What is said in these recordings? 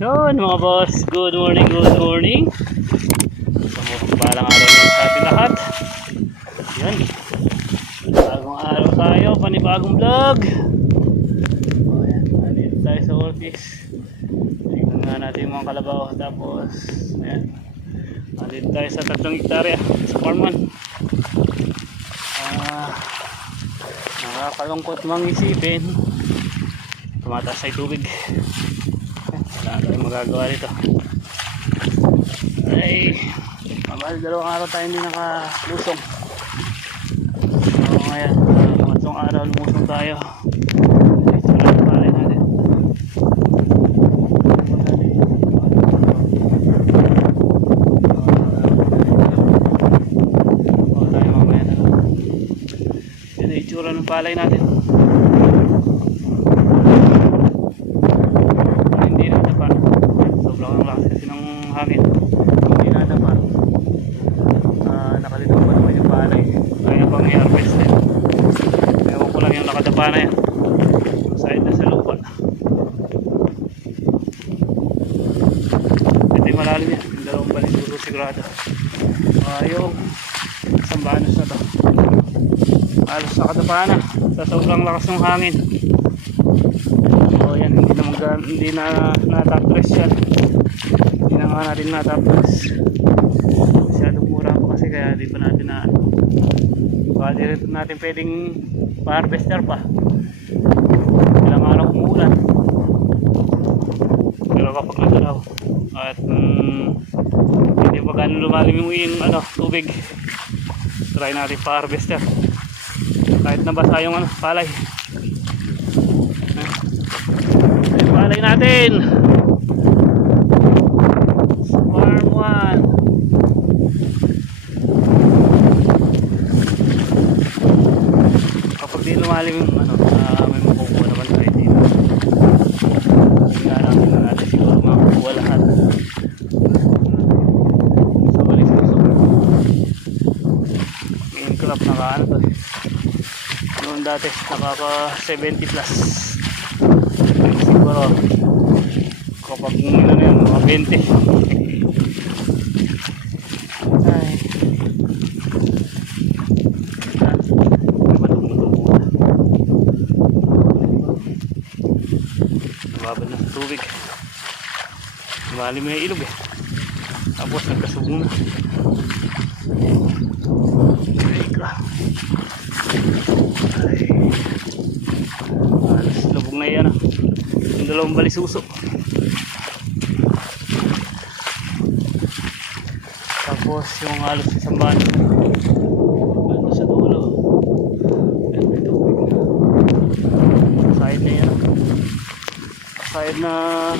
boss, good morning, good morning. Balang araw yan sa ating lahat. Yan. Bagong araw tayo, panibagong vlog. O yan, nandito tayo sa office. Tingnan nga natin yung mga kalabaw. Tapos, ayan. Nandito tayo sa tatlong hektarya sa farman. Ah, nakakalungkot mang isipin. Tumataas ay tubig. Tayong magagawa dito. Ay, mabahal dalawang araw tayo hindi nakalusong. So ngayon, pangatlong araw lumusong tayo. Itsura ng palay natin. Hindi na dapa. Sobrang lakas kasi ng hangin. Hindi na dapa. Ah, nakalitaw pa naman yung palay. Kaya pang i-harvest din. Ewan ko nakadapa na yan. Side na sa lupa. Yung malalim yan. Yung dalawang balik siguro sigurado. Ah, yung isang banos na to. Halos nakadapa na. Sa sobrang lakas ng hangin. So yan, hindi na mag hindi na natapres yan. Hindi na nga natin natapres. Masyadong mura pa kasi kaya di pa natin na baka di rin natin pwedeng pa-harvester pa. Ilang araw umuulan. Pero kapag nagalaw at mm, hindi pa ganun lumalim yung, ano, tubig. Try natin pa-harvester. Kahit nabasa yung ano, palay. Palay natin farm 1 kapag di lumalim yung ano ah, may makukuha naman tayo dito. Kaya natin na natin siguro makukuha lahat. Sa balik sa ngayon crop naka ano noon dati nakaka 70 plus. Siguro kapag ano na yun mga 20 ay Ah, may matumutubo na. Nababad na sa tubig. Malalim na ilog eh. Tapos nagkasubong na. Ay ka ay. Halos lubog na yan ah. yung dalawang balisuso. Tapos yung halos isang bano side na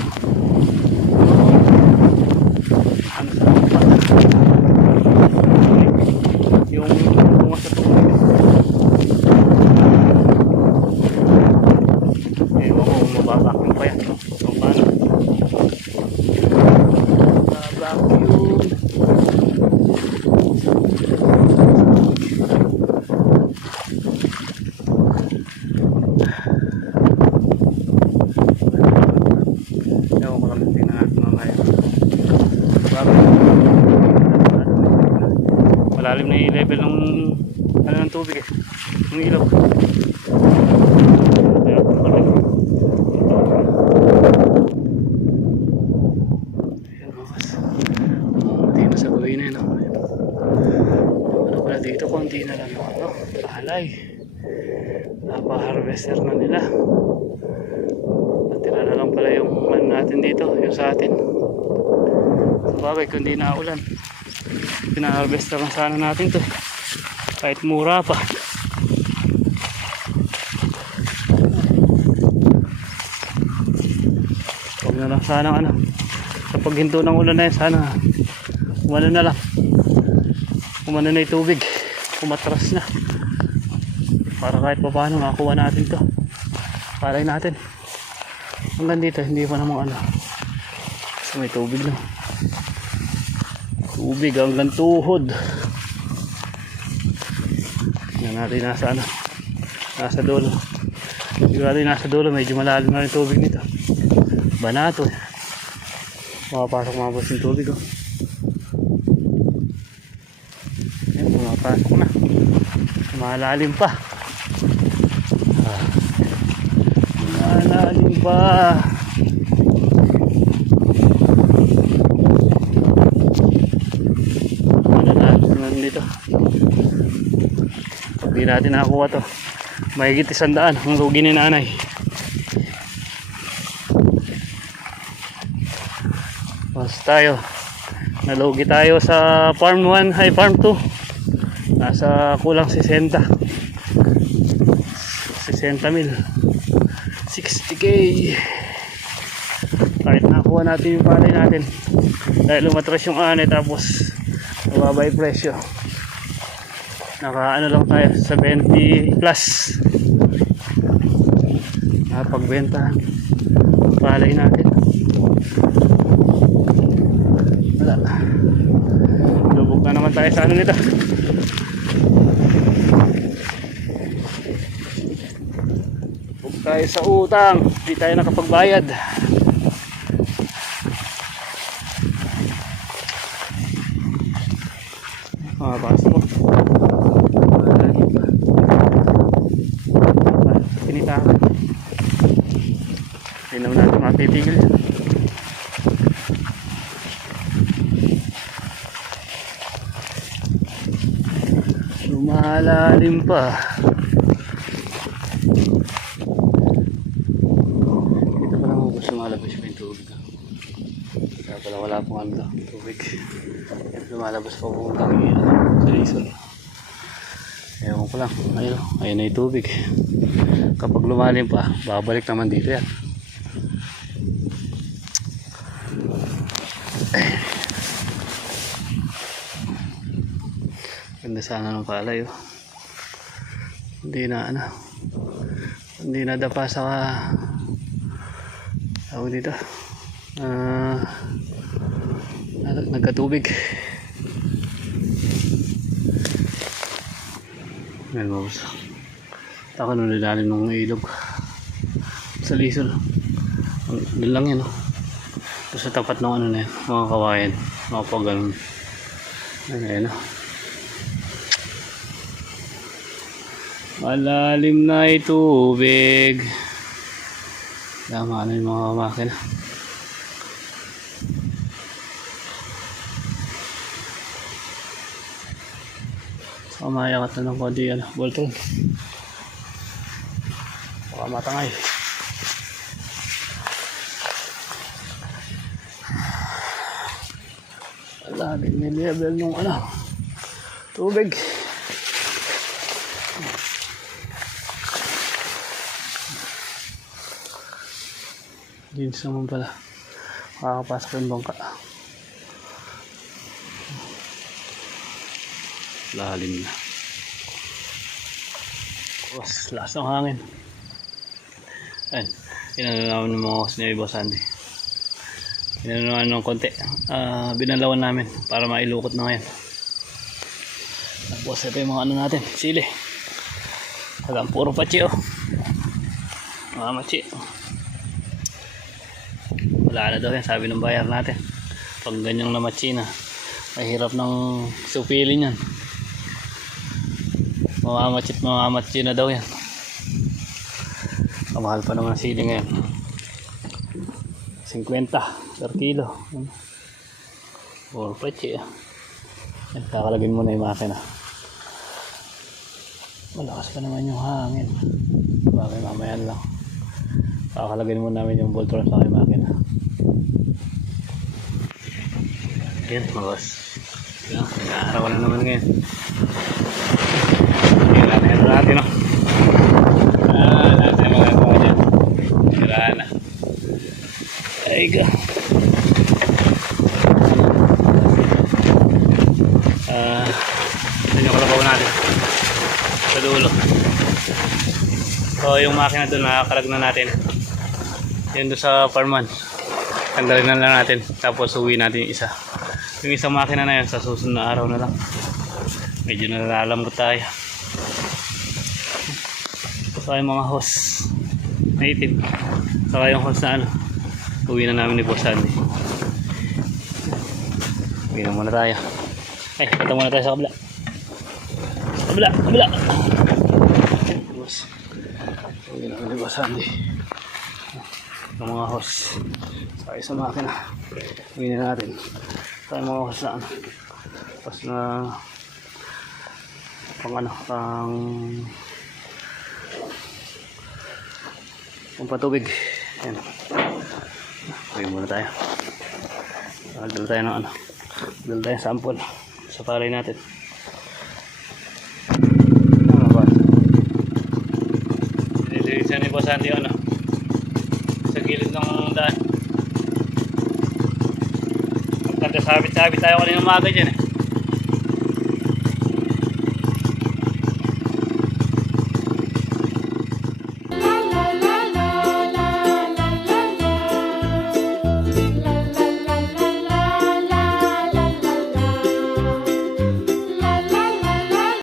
yun. oh. Ano pala dito, konti na lang yung ano, palay. Napa-harvester na nila. Natira na lang pala yung man natin dito, yung sa atin. Sabagay, kung di naulan. Pina-harvester na sana natin to. Kahit mura pa. Huwag na lang sana ano. Kapag hinto ng ulan na yan, sana umano na lang. Umano na yung tubig. Kumatras na. Para kahit pa paano makakuha natin to. Palay natin. Hanggang dito, hindi pa namang ano. Kasi may tubig na. Tubig hanggang tuhod. Yan natin nasa ano. Nasa dulo. Sigurado nasa dulo, medyo malalim na rin tubig nito. Banato. Pumapasok mga boss yung tubig oh. Ayan, pumapasok na. Malalim pa. Ah. Malalim pa. Ano natin dito? Pag di natin nakakuha to, mahigit isang ang lugi ni nanay. Mas tayo. Nalugi tayo sa farm 1, ay farm 2. Nasa kulang 60. 60 mil. 60k. Kahit nakuha natin yung palay natin. Dahil umatras yung ane tapos mababa yung presyo. Naka ano lang tayo, 70 plus. Nakapagbenta. Palay natin. Wala. Lubog na naman tayo sa ano nito. Lubog tayo sa utang. Hindi tayo nakapagbayad. Ah, pasok. Malalim pa. Ah, Tinitakan. Hindi naman natin mapipigil yan. Lumalalim pa. Dito pa lang gusto malabas pa yung tubig. Kaya pala wala pong ano tubig. Lumalabas pa pumunta kami sa Rizal. Ewan ko lang. Ayun, ayun na yung tubig. Kapag lumalim pa, babalik naman dito yan. Ganda sana ng palay oh. Hindi na ano. Hindi na dapa sa tawag dito. Nag nagkatubig. Yan mo boss. Taka nung nilalim ng ilog. Sa lisol. Doon lang yan oh. Sa tapat ng ano na yan. Mga kawayan. Mga pag ganun. Ayan oh. Malalim na itubig. Tama na yung mga makina. Kamaya ka ng konti ano, Boltron. Baka matangay. Malalim na level nung ano, tubig. Jeans naman pala. Makakapasok yung bangka. Lalim na. Tapos, lakas ng hangin. Ayun. Inano namin ng mga host ni Boss Andy. Inano ng konti. Ah, binalawan namin para mailukot na ngayon. Tapos, ito yung mga ano natin. Sili. Hanggang puro pachi oh. Mga machi. Wala na daw yan, sabi ng bayar natin. Pag ganyang namatsi na, mahirap ng supilin yan. Mamamatsi at mamamatsi na daw yan. Kamahal pa naman ang sili ngayon. 50 per kilo. Or peche. Yan, kakalagin mo na yung makina. Malakas pa naman yung hangin. Bakit mamaya lang. Kakalagin mo namin yung Voltron sa aking makina. Yan, mga boss. Araw na naman ngayon. Hira na yan natin, no? Ah, lahat na yung magagawa dyan. Hira na. Ay, go. Ah, ito yung kalabaw natin. Sa dulo. So, yung makina doon, nakakarag na natin. Yun doon sa farman. Tanggalin na lang natin. Tapos uwi natin yung isa. Yung isang makina na yan, sa susunod na araw na lang. Medyo nalalamgot tayo. So yung mga host. Native. Saka yung host na ano. Uwi na namin ni Boss Andy. Pinom muna tayo. Ay, punta muna tayo sa kabila. Kabila, kabila. Boss. Uwi na kami boss Andy. Ang mga. Sakay sa makina. Uwi na natin. Tayo mga host na. Tapos na pang ano, pang pang patubig. Ayan. Uwi muna tayo. Dala tayo ng ano. Dala tayo ng sample sa palay natin. Ano ba? Dinidirisan ni Boss yung ano. Gilid ng daan. Magkanta sabit-sabit tayo kanina umaga dyan eh.